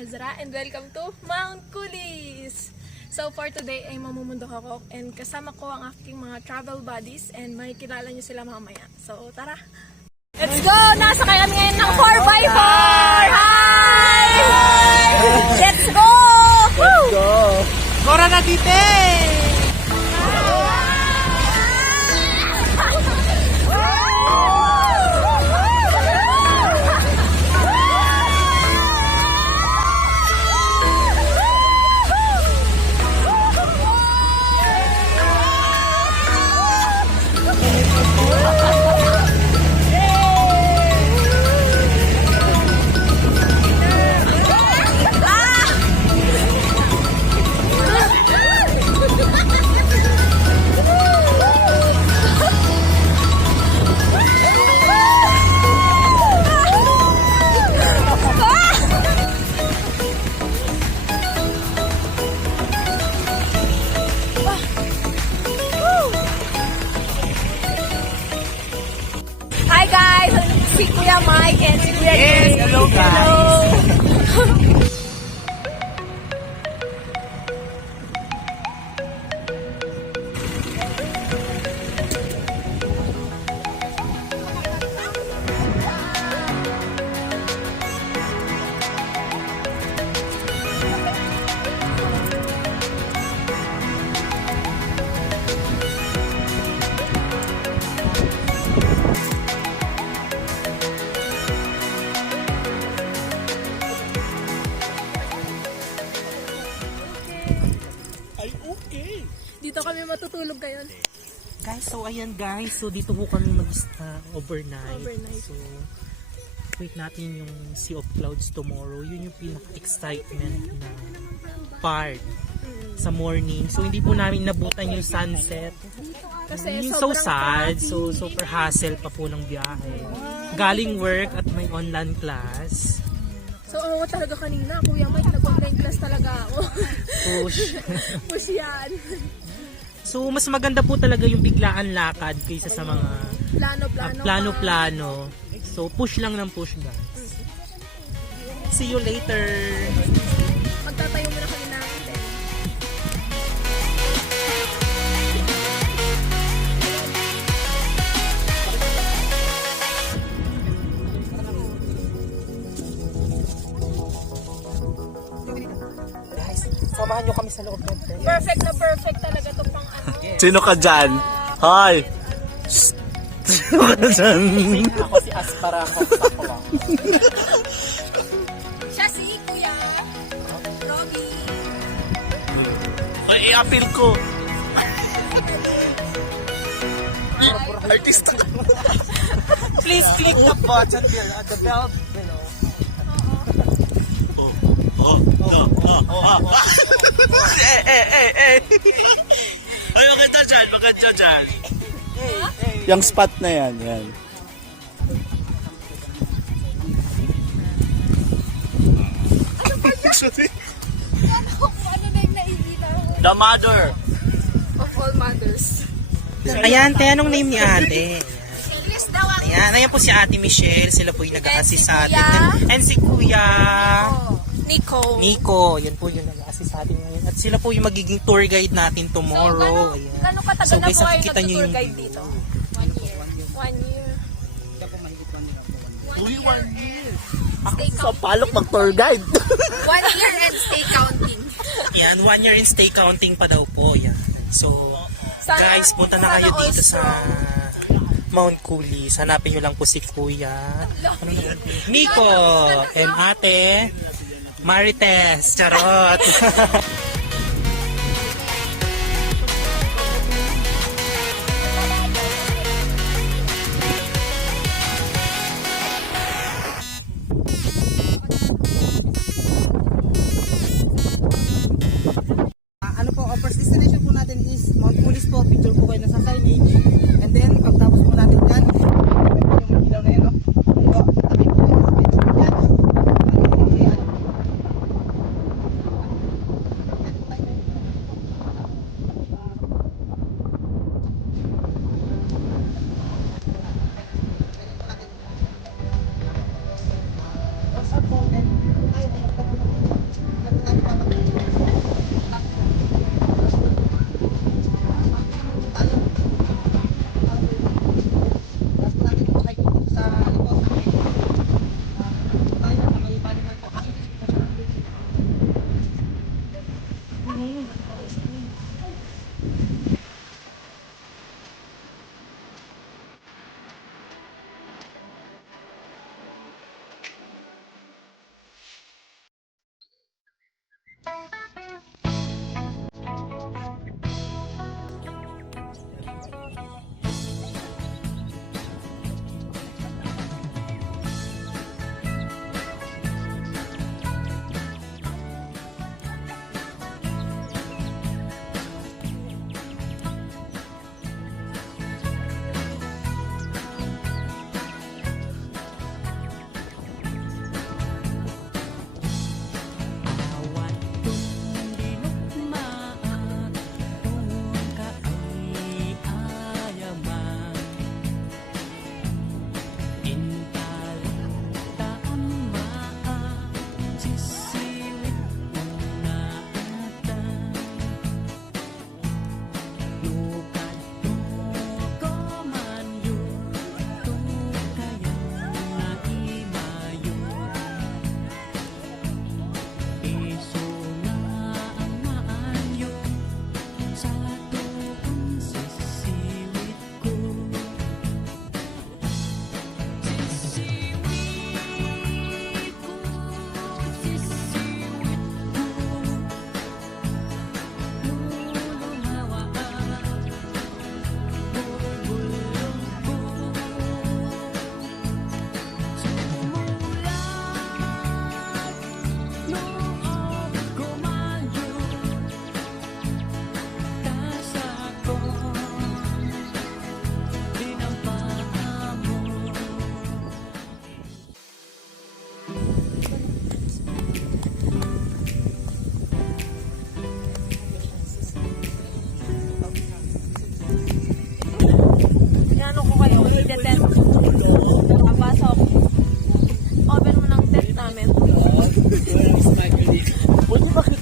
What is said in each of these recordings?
Ezra and welcome to Mount Kulis! So for today ay mamumundok ako and kasama ko ang aking mga travel buddies and makikilala nyo sila mamaya. So tara! Let's go! Nasa kaya kami ngayon ng 4x4! Hi! Let's go! Let's go! Gora na dite! Hi guys! Si Kuya Mike and si Kuya Yes, Jay. hello guys! Hello. Ay, okay! Dito kami matutulog ngayon. Guys, so ayan guys, so dito po kami overnight. Overnight. So, wait natin yung Sea of Clouds tomorrow. Yun yung pinaka-excitement na part sa morning. So, hindi po namin nabutan yung sunset. Kasi Yung so sobrang sad, traffic. so super hassle pa po ng biyahe. Galing work at may online class. So, oo talaga kanina, Kuya Mike, nag-online class talaga ako. Push. Push yan. So, mas maganda po talaga yung biglaan lakad kaysa sa mga plano-plano. So, push lang ng push, guys. See you later! Magtatayo muna kami ng tent. Guys, samahan nyo kami sa loob ng tent. Perfect na perfect talaga to pang ano. Sino ka dyan? Hi! Sino ka dyan? Ako si Aspara ko sa Sakwa. Siya si Kuya Robby. Ay, i-appeal ko. Artista ka. Please click the button below, the bell below. Ay, maganda dyan, maganda dyan. Yung spot na yan, yan. Ano na yung naibita ko? The mother. Of all mothers. Ayan, kaya anong name ni ate? English daw ang Ayan po si Ate Michelle, sila po yung nag-a-assist sa atin. Kuya. And si Kuya Nico. Nico, yan po yung nag-a-assist sa atin ngayon. At sila po yung magiging tour guide natin tomorrow. Ayan. Gano'ng katagal So, na guys, po kayo nakikita nyo nag-tour yung guide dito? 1 year. 1 year. Uy, 1 year. Stay Sa counting. palok mag-tour guide. 1 year and stay counting. Yan, 1 year in stay counting pa daw po. Yan. So, guys, punta na kayo sana all dito sa Mount Kulis. Hanapin nyo lang po si Kuya Nico and Ate Marites. Charot! Ano po, ang first destination po natin is Mount Kulis po. Picture po kayo nasa signage. And then, pagtapos po natin yan, yung ilaw na yun, no? Ito, tabi po yung signage. Yan.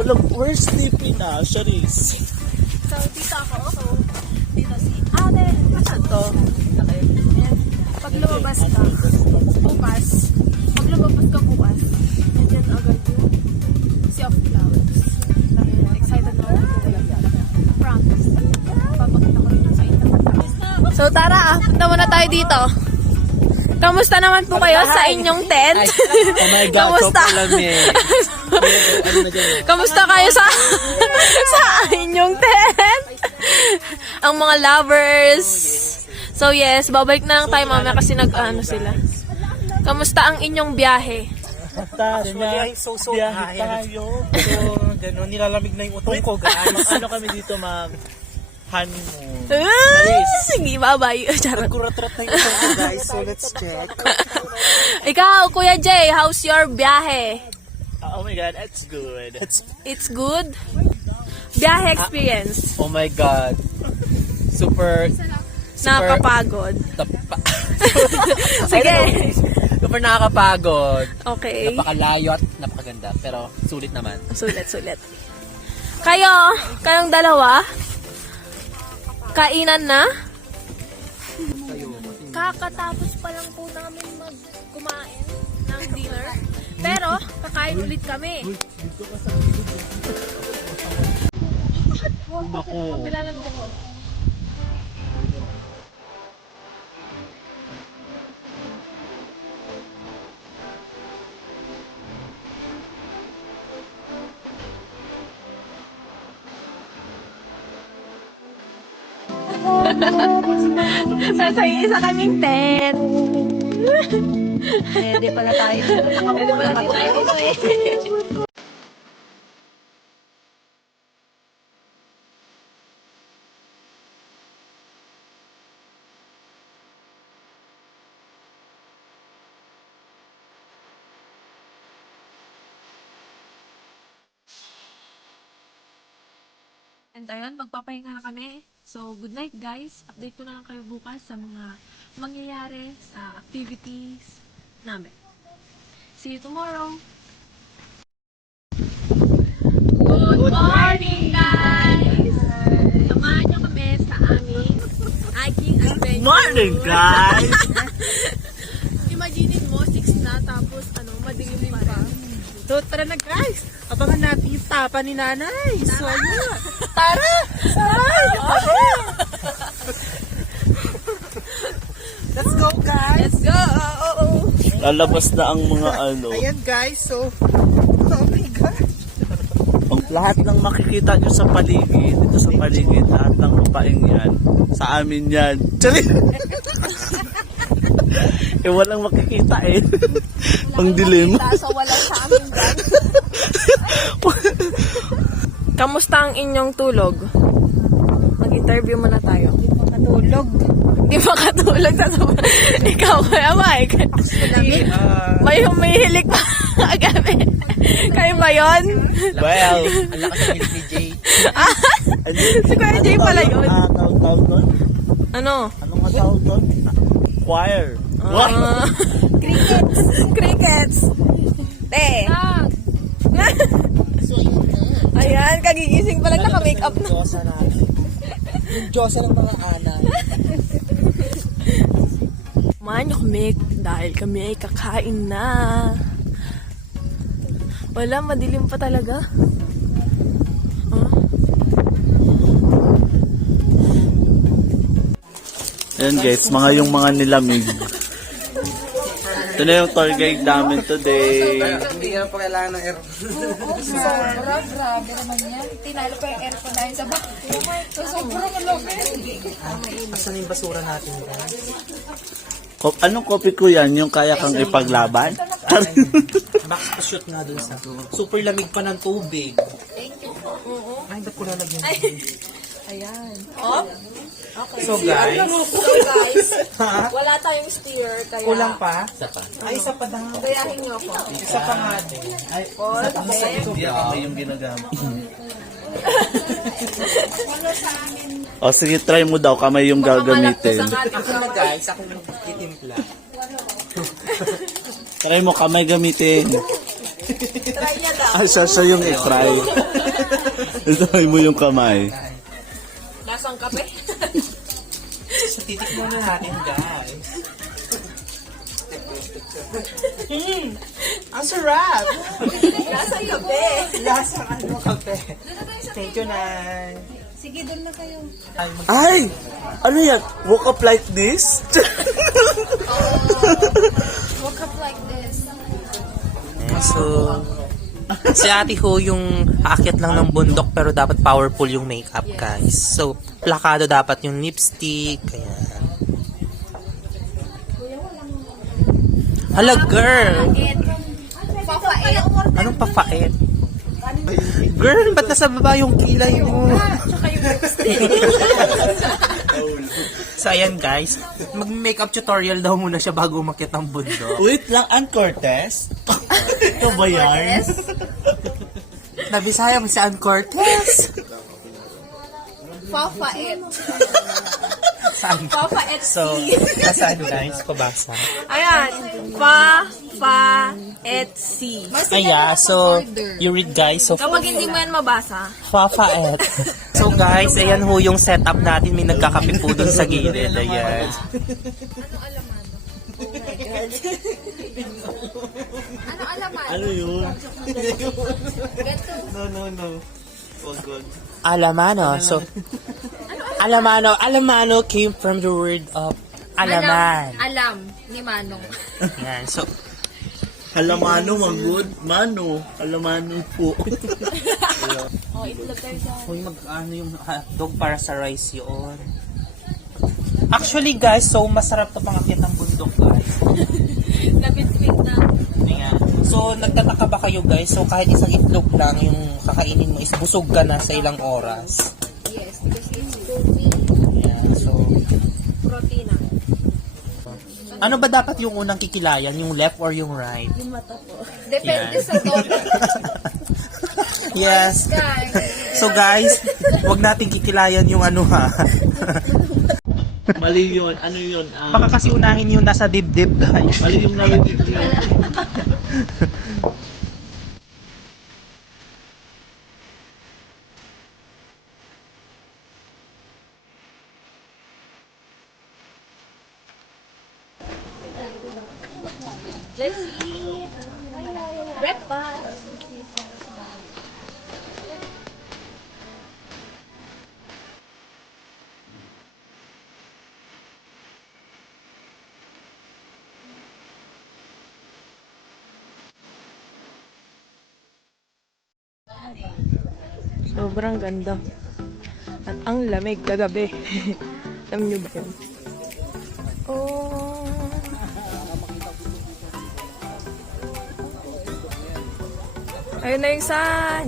ikaw lang. Where's Tiffy na? Charis. So, dito ako. So, dito si ate. Asan to? And pag lumabas ka, bukas, pag lumabas ka bukas, nandiyan agad yung Sea of Clouds. Dahil excited na ako talaga. Promise. Papakita ko rin yung sa inyo. So, tara, punta muna tayo dito. Kamusta naman po kayo sa inyong tent? Oh my God, Kamusta? so palamig. Kamusta kayo sa sa inyong tent? Ang mga lovers. So yes, babalik na lang tayo mamaya kasi nag-ano sila. Kamusta ang inyong biyahe? Actually, so Biyahe tayo. So, gano'n, nilalamig na yung utong ko, guys. Ano kami dito, ma'am? Honeymoon. Sige, bye-bye. Charot. Kurat-rat na yung utong ko, guys. So, let's check. Ikaw, Kuya Jay, how's your biyahe? Oh my God, it's good. It's good? Biyahe experience. Oh my God. Super Nakakapagod. Sige. Sige. Super nakakapagod. Okay. Napakalayo at napakaganda. Pero sulit naman. Sulit. Kayong dalawa, kainan na? Kakatapos pa lang po namin kumain ng dinner. Pero, kakain ulit kami. Kapilanan ko ko. Sa isa kaming tent. Pwede pala tayo. Pwede pala tayo dito eh. And ayun, magpapahinga na kami. So, good night guys. Update ko na lang kayo bukas sa mga mangyayari sa activities namin. See you tomorrow! Good morning guys! Samahan niyo kami sa aming hiking adventure. Morning, guys! Imagine mo, 6 na tapos madilim pa rin. So, tara na guys. Abangan natin yung tapa ni nanay. So, ayun. Let's go, guys! Let's go! Lalabas na ang mga ano. Ayan, guys. So, oh my God. Ang lahat ng makikita nyo sa paligid, dito sa paligid, lahat ng lupain yan, sa amin yan. Tsari! Walang makikita eh. Ang dilim. So, wala sa amin dyan. Kamusta ang inyong tulog? Mag-interview muna tayo. Hindi makatulog. Ikaw, Kuya Mike. May humihilik pa kagabi. Kayo ba yun? Well, Ang lakas ng ni Jay. Si Kuya Jay pala yun. Tawag doon? Ano? Anong tawag doon? Choir. What? Crickets. Te. Ayan, kagigising pa lang naka-makeup na. Yung Diyosa ng mga ana. Kumain niyo kami dahil kami ay kakain na. Wala, madilim pa talaga. Ayan guys, yung mga nilamig. Ito na yung tour guide namin today. Hindi ka na pa kailangan ng aircon. Grabe naman yan. Tinalo pa yung aircon dahil sa back. So, sobrang malapit. Asan yung basura natin guys? Anong kopi ko yan? Yung kaya kang ipaglaban? Max to shoot nga dun sa super lamig pa ng tubig. Ay, ba't ko lalagyan? Ayan. Oh? Okay. So guys, Wala tayong steer, kaya kulang pa? Ay, isa pa daw. gayahin niyo ako. Isa pa nga din. Ay, Hindi ako yung ginagamit. O sige, try mo daw kamay yung gagamitin. ako na guys, ako yung titimpla. Try mo kamay gamitin. Try niya daw. Siya yung i-try. Itry mo yung kamay. Lasang kape. So, titikman na natin, guys. Ang sarap! Lasang kape. Lasang ano kape. Thank you, Nay. Sige, doon na kayo. Ay! Ano yan? Woke up like this? Woke up like this. So, si Ate Ho yung aakyat lang ng bundok pero dapat powerful yung makeup, guys. So, plakado dapat yung lipstick. Kaya. Hala, girl! Papait. Anong papait? Girl, ba't nasa baba yung kilay mo? So, ayan guys. Mag-makeup tutorial daw muna siya bago umakyat ng bundok. Wait lang, Ann Cortez? Ito ba yan? Nabisaya mo si Ann Cortez. Papait. Saan? Papait. So, nasaan guys? Pabasa. Ayan. Fa-et si. Aya, so, you read guys. So, Kapag hindi mo yan mabasa, Fafaet. So guys, ayan ho yung setup natin. May nagkakape po dun sa gilid. Ayan. Ano alaman? Ano yun? Ganito. Alamano. So, Alamano came from the word of alaman. Alam ni Manong. Yan. So, Halamano, magod. Mano. Halamano po. Uy, mag-ano yung hotdog para sa rice yun. Actually guys, so masarap to pangakyat ng bundok guys. lapit-pit na. Ayan. So, nagtataka ba kayo guys? So, kahit isang itlog lang yung kakainin mo is busog ka na sa ilang oras. Yes, because it's protein. Ayan. So, Protina. ano ba dapat yung unang kikilayan? Yung left or yung right? Depende Yan. sa tono. Yes. Guys. So guys, wag natin kikilayan yung ano ha. Mali yun. Ano yun? Baka kasi unahin yung nasa dibdib guys. Mali yung narinig yun. Breakfast. Sobrang ganda. At ang lamig kagabi. Alam niyo ba yun? Oh. Ayun na yung sun.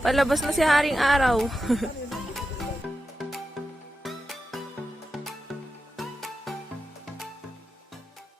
Palabas na si Haring Araw.